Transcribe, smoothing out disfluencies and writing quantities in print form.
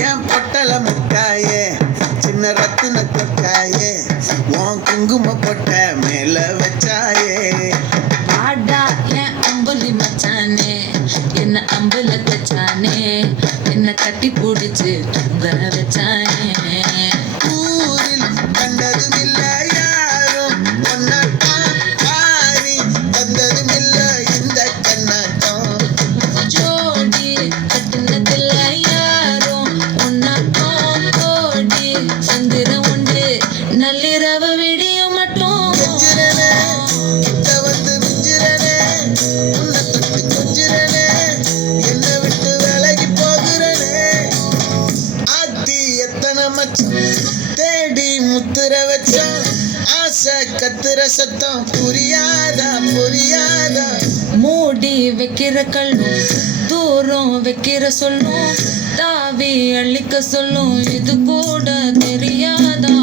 என் பொட்டல முட்டாயே சின்ன ரத்தின கொட்டாயே உன் குங்கும பொட்ட மேல வச்சாயே வாடா என் அம்புலி மச்சானே என்ன அம்புல தச்சானே என்ன கட்டி பிடிச்சு தூங்க வச்சானே ஊரில் கண்டதும் இல்ல யாரும் ஒன்னாட்டம் பாரி தந்ததும் இல்ல இந்த கண்ணாட்டம் ஜோடி கட்டினதில்ல யாரும் ஒன்னாட்டம் கோடி சந்திரம் உண்டு நள்ளிரவு விடியும் மட்டும் கெஞ்சிரனே கிட்ட வந்து மிஞ்சிரனே உன்னை தொட்டு கொஞ்சிரனே என்னை விட்டு விலகி போகிறனே ஆத்தி எத்தனை மச்சம் தேடி முத்துற வச்சோம் ஆசை கத்துற சத்தம் புரியாதா புரியாதா மூடி வைக்கிற கல்லும் தூரம் வைக்கிற சொல்லும் தாவி அள்ளிக்க சொல்லும் இது கூட தெரியாதா